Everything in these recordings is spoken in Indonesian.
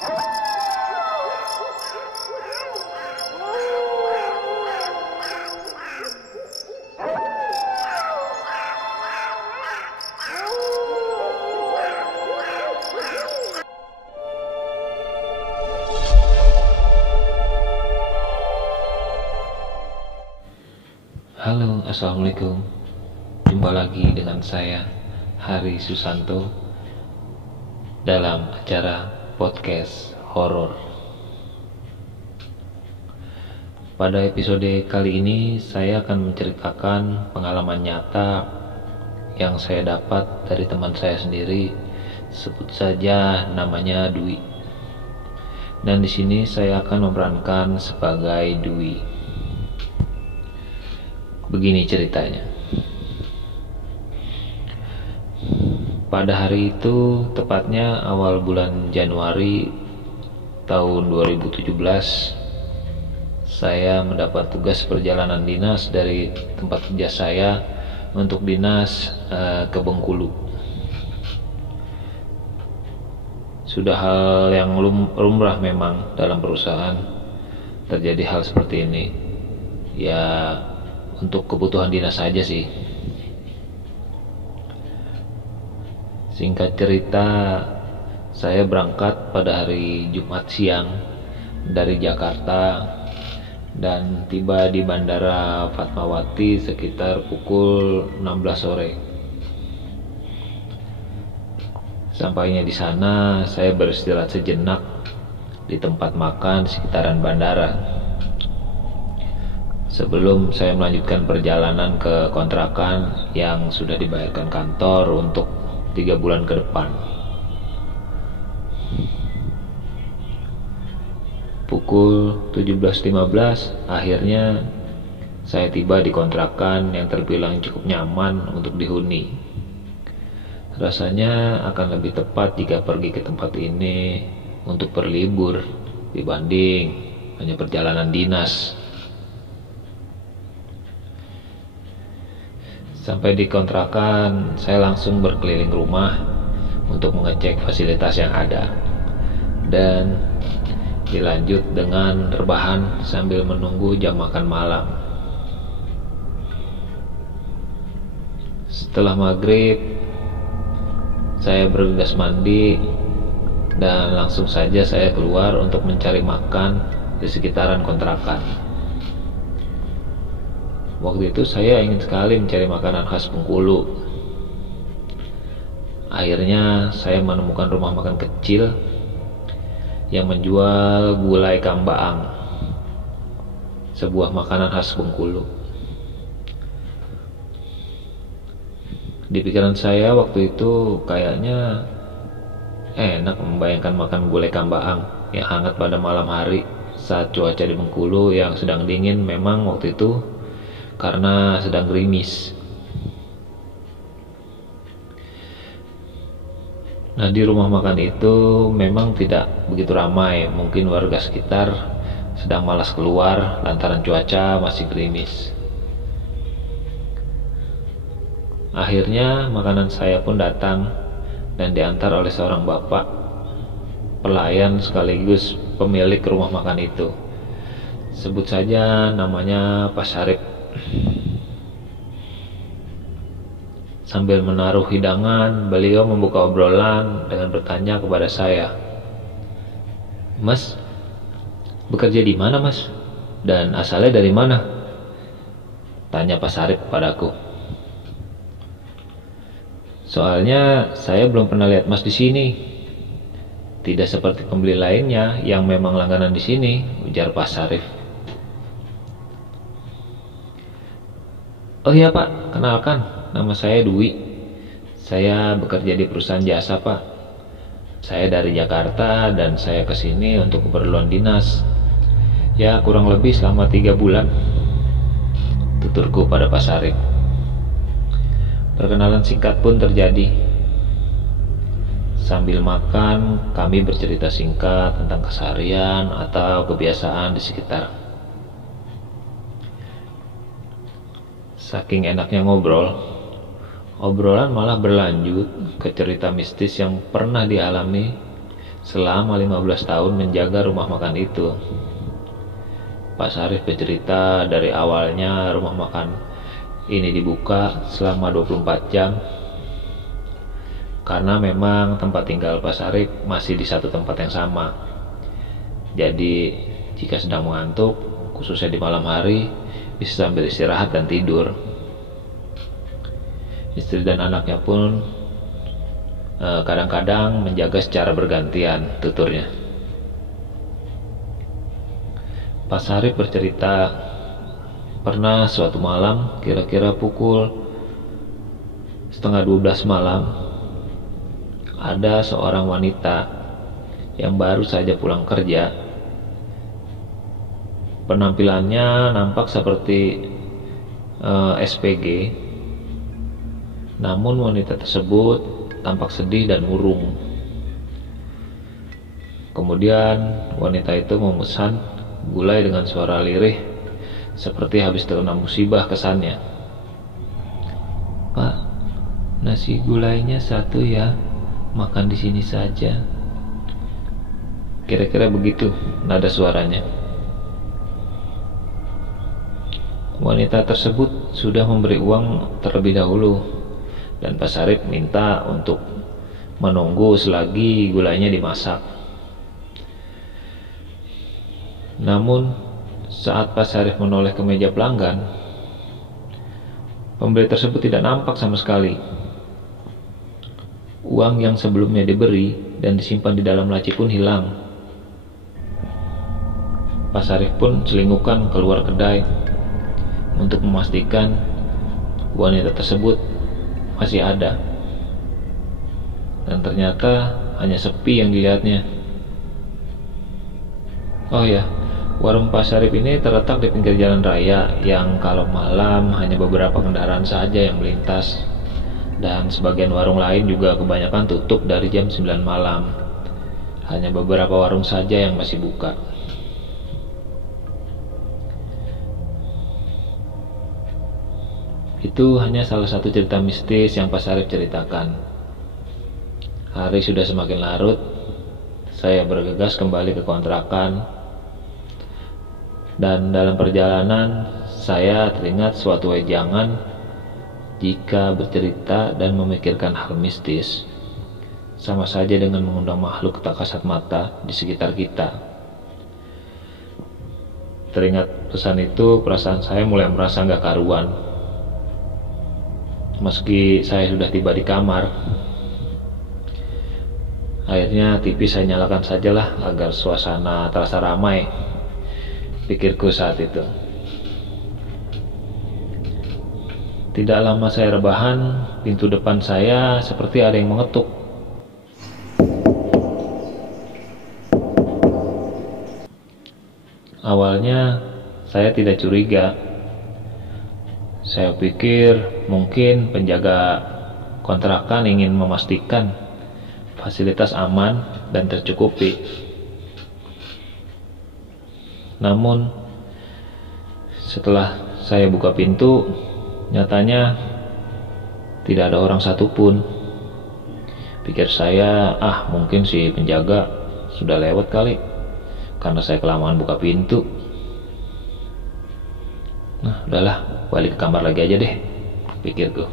Halo, assalamualaikum. Jumpa lagi dengan saya, Hari Susanto, dalam acara podcast horor. Pada episode kali ini, saya akan menceritakan pengalaman nyata yang saya dapat dari teman saya sendiri. Sebut saja namanya Dwi. Dan di sini saya akan memerankan sebagai Dwi. Begini ceritanya. Pada hari itu, tepatnya awal bulan Januari tahun 2017, saya mendapat tugas perjalanan dinas dari tempat kerja saya untuk dinas ke Bengkulu. Sudah hal yang lumrah memang dalam perusahaan terjadi hal seperti ini. Ya, untuk kebutuhan dinas saja sih. Singkat cerita, saya berangkat pada hari Jumat siang dari Jakarta dan tiba di Bandara Fatmawati sekitar pukul 16 sore. Sampainya di sana, saya beristirahat sejenak di tempat makan di sekitaran bandara sebelum saya melanjutkan perjalanan ke kontrakan yang sudah dibayarkan kantor untuk 3 bulan ke depan. Pukul 17.15 akhirnya saya tiba di kontrakan yang terbilang cukup nyaman untuk dihuni. Rasanya akan lebih tepat jika pergi ke tempat ini untuk berlibur dibanding hanya perjalanan dinas. Sampai di kontrakan, saya langsung berkeliling rumah untuk mengecek fasilitas yang ada dan dilanjut dengan rebahan sambil menunggu jam makan malam. Setelah maghrib, saya bergegas mandi dan langsung saja saya keluar untuk mencari makan di sekitaran kontrakan. Waktu itu saya ingin sekali mencari makanan khas Bengkulu. Akhirnya saya menemukan rumah makan kecil yang menjual gulai kambaang, sebuah makanan khas Bengkulu. Di pikiran saya waktu itu kayaknya enak membayangkan makan gulai kambaang yang hangat pada malam hari saat cuaca di Bengkulu yang sedang dingin memang waktu itu karena sedang gerimis. Nah, di rumah makan itu memang tidak begitu ramai. Mungkin warga sekitar sedang malas keluar lantaran cuaca masih gerimis. Akhirnya makanan saya pun datang dan diantar oleh seorang bapak pelayan sekaligus pemilik rumah makan itu. Sebut saja namanya Pak Syarif. Sambil menaruh hidangan, beliau membuka obrolan dengan bertanya kepada saya, "Mas, bekerja di mana, Mas? Dan asalnya dari mana?" tanya Pak Syarif kepadaku. "Soalnya saya belum pernah lihat Mas di sini. Tidak seperti pembeli lainnya yang memang langganan di sini," ujar Pak Syarif. "Oh iya Pak, kenalkan, nama saya Dwi. Saya bekerja di perusahaan jasa Pak. Saya dari Jakarta dan saya kesini untuk keperluan dinas. Ya kurang lebih selama 3 bulan, tuturku pada Pak Syarif. Perkenalan singkat pun terjadi. Sambil makan, kami bercerita singkat tentang keseharian atau kebiasaan di sekitar. Saking enaknya ngobrol, obrolan malah berlanjut ke cerita mistis yang pernah dialami selama 15 tahun menjaga rumah makan itu. Pak Syarif bercerita dari awalnya rumah makan ini dibuka selama 24 jam karena memang tempat tinggal Pak Syarif masih di satu tempat yang sama. Jadi jika sedang mengantuk, khususnya di malam hari, bisa sambil istirahat dan tidur. Istri dan anaknya pun kadang-kadang menjaga secara bergantian, tuturnya. Pak Syarif bercerita, pernah suatu malam, kira-kira pukul 11:30 malam, ada seorang wanita yang baru saja pulang kerja. Penampilannya nampak seperti SPG, namun wanita tersebut tampak sedih dan murung. Kemudian wanita itu memesan gulai dengan suara lirih, seperti habis terkena musibah kesannya. "Pak, nasi gulainya satu ya, makan di sini saja." Kira-kira begitu nada suaranya. Wanita tersebut sudah memberi uang terlebih dahulu, dan Pak Syarif minta untuk menunggu selagi gulainya dimasak. Namun saat Pak Syarif menoleh ke meja pelanggan, pembeli tersebut tidak nampak sama sekali. Uang yang sebelumnya diberi dan disimpan di dalam laci pun hilang. Pak Syarif pun selingkuhkan keluar kedai untuk memastikan wanita tersebut masih ada, dan ternyata hanya sepi yang dilihatnya. Oh ya, warung Pak Syarif ini terletak di pinggir jalan raya yang kalau malam hanya beberapa kendaraan saja yang melintas, dan sebagian warung lain juga kebanyakan tutup dari jam 9 malam. Hanya beberapa warung saja yang masih buka. Itu hanya salah satu cerita mistis yang Pak Syarif ceritakan. Hari sudah semakin larut, saya bergegas kembali ke kontrakan, dan dalam perjalanan saya teringat suatu wejangan, jika bercerita dan memikirkan hal mistis sama saja dengan mengundang makhluk tak kasat mata di sekitar kita. Teringat pesan itu, perasaan saya mulai merasa gak karuan. Meski saya sudah tiba di kamar, akhirnya TV saya nyalakan sajalah agar suasana terasa ramai, pikirku saat itu. Tidak lama saya rebahan, pintu depan saya seperti ada yang mengetuk. Awalnya saya tidak curiga. Saya pikir mungkin penjaga kontrakan ingin memastikan fasilitas aman dan tercukupi. Namun setelah saya buka pintu, nyatanya tidak ada orang satupun. Pikir saya, mungkin si penjaga sudah lewat kali, karena saya kelamaan buka pintu. Nah, udahlah, balik ke kamar lagi aja deh, pikirku.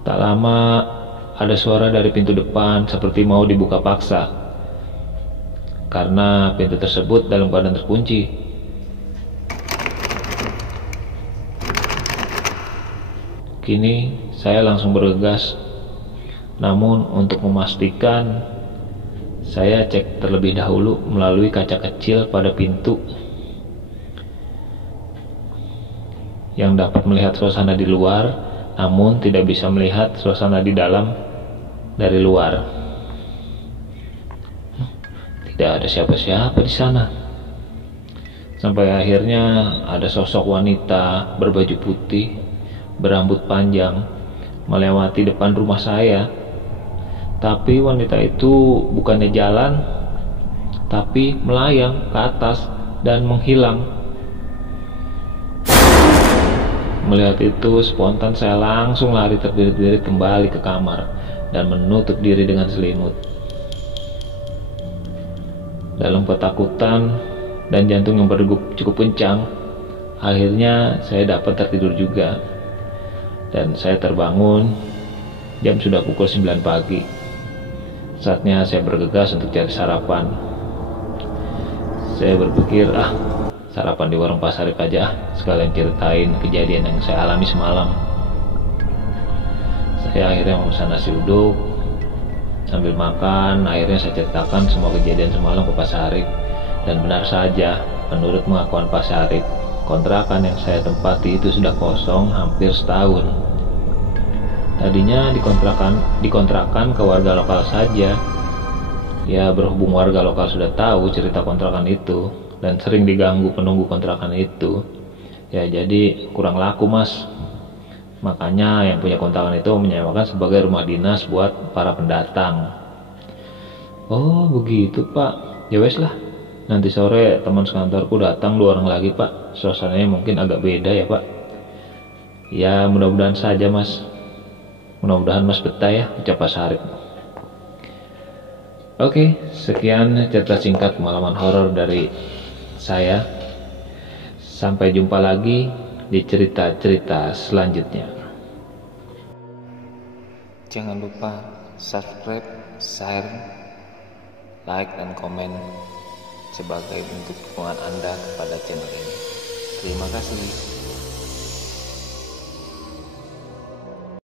Tak lama ada suara dari pintu depan seperti mau dibuka paksa, karena pintu tersebut dalam keadaan terkunci. Kini saya langsung bergegas, namun untuk memastikan, saya cek terlebih dahulu melalui kaca kecil pada pintu yang dapat melihat suasana di luar, namun tidak bisa melihat suasana di dalam dari luar. Tidak ada siapa-siapa di sana. Sampai akhirnya ada sosok wanita berbaju putih, berambut panjang, melewati depan rumah saya. Tapi wanita itu bukannya jalan, tapi melayang ke atas dan menghilang. Melihat itu, spontan saya langsung lari terbirit-birit kembali ke kamar dan menutup diri dengan selimut. Dalam ketakutan dan jantung yang berdegup cukup kencang, akhirnya saya dapat tertidur juga. Dan saya terbangun, jam sudah pukul 9 pagi. Saatnya saya bergegas untuk cari sarapan. Saya berpikir, sarapan di warung Pasarip aja, sekalian ceritain kejadian yang saya alami semalam. Saya akhirnya memesan nasi uduk. Sambil makan, akhirnya saya ceritakan semua kejadian semalam ke Pak Sarip. Dan benar saja, menurut pengakuan Pak Sarip, kontrakan yang saya tempati itu sudah kosong hampir setahun. Tadinya dikontrakan ke warga lokal saja. Ya, berhubung warga lokal sudah tahu cerita kontrakan itu dan sering diganggu penunggu kontrakan itu, ya jadi kurang laku, Mas. Makanya yang punya kontrakan itu menyewakan sebagai rumah dinas buat para pendatang. Oh begitu Pak, ya wes lah. Nanti sore teman sekantorku datang 2 orang lagi Pak. Suasananya mungkin agak beda ya Pak. Ya mudah-mudahan saja Mas. Mudah-mudahan Mas betah ya, ucap Pak Sarip. Oke, sekian cerita singkat pengalaman horor dari saya. Sampai jumpa lagi di cerita-cerita selanjutnya. Jangan lupa subscribe, share, like, dan komen sebagai bentuk dukungan Anda kepada channel ini. Terima kasih.